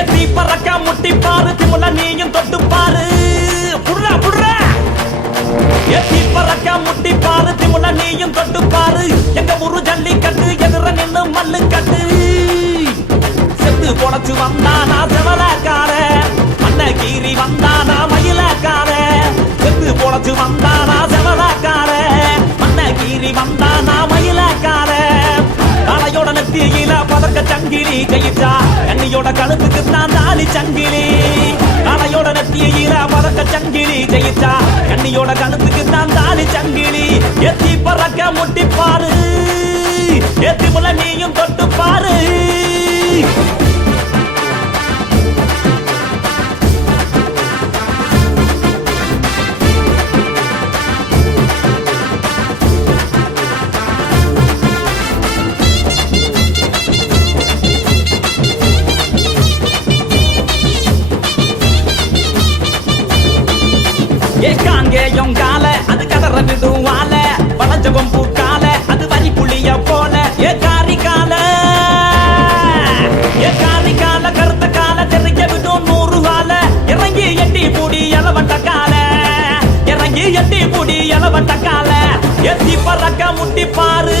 எத்தி பறக்க முட்டி பாரு திமுல நீயும் தொட்டு பாரு. புடுறா புடுறா. எத்தி பறக்க முட்டி பாரு திமுல நீயும் தொட்டு பாரு. எங்க ஊரு ஜல்லிக்கட்டு எதிர நின்னு மல்லு கட்டு செத்து பொழைச்சு வந்தானா செவலக்கார. அன்னகீரி வந்தானா மயிலக்கார. செத்து பொழைச்சு வந்தானா செவலக்கார. அன்னகீரி வந்தானா பதக்க சங்கிலி கையிட்டா கண்ணியோட கழுத்துக்கு தான் தாலி சங்கிலி. தலையோட நெத்தியில பதக்க சங்கிலி ஜெயிச்சா. கண்ணியோட கழுத்துக்கு தான் தாலி சங்கிலி. எத்தி பறக்க முட்டி பாரு எத்தி முள்ள நீயும் தொட்டு பாரு ஏக்காங்கேயும் கால அது கதற விடுவால வளஞ்சவம் பூக்கால அது வரி புளிய போல. ஏ காரி கால ஏ காரி கால கருத்த கால தெரிய விடும் நூறு வால. இறங்கி எட்டி பூடி எலவட்ட கால. இறங்கி எட்டி பூடி எலவட்ட கால. எத்தி பறக்க முட்டி பாரு